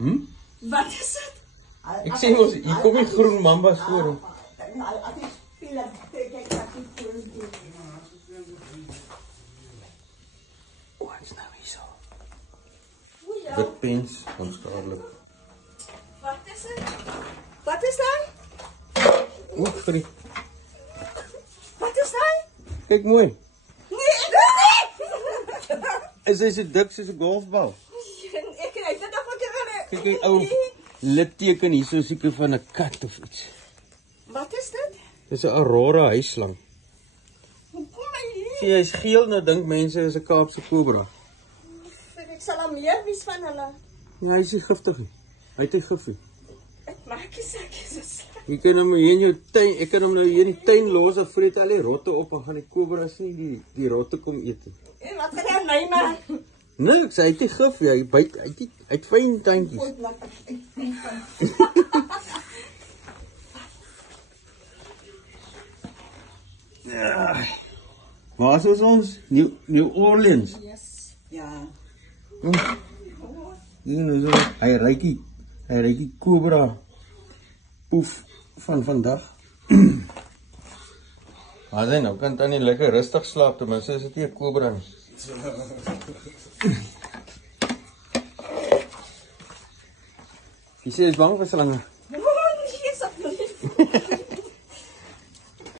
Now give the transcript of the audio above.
Wat is dit? Ek sê mos, hier kom die groen mambas voor. Wat is nou hier so? Wit pens, onskadelik. Wat is dit? Wat is dit? Oeh, sorry. Wat is dit? Kyk mooi. Nee, ek weet nie! Is hy so dik soos 'n golfbal? Ek kry dit af van kerre. Kyk die ou litteken hier so seker van 'n kat of iets. Wat is dit? Dis 'n Aurora huisslang. Hoe kom hy hier? Sien, hy's geel, nou dink mense is 'n Kaapse kobra. Ek sal al meer wies van hulle. Ja, hy is nie giftig nie. Hy het nie gif nie. Ek maak nie sakkies so sleg. Jy kan hom hier in jou tuin, ek kan hom nou hier in die tuin los en vreet al die rotte op en gaan die kobras nie die rotte kom eet nie. En wat gaan jy my man? Niks, hy het nie gif nie, hy byt, hy het fyn tandjies. Ja. Waar is ons? New Orleans. Yes. Ja. Hier is hy ryk die kobra poef van vandag. Maar hy nou kan tannie lekker rustig slaap, ten minste is dit nie 'n kobra nie. Jy sê jy is bang vir slange?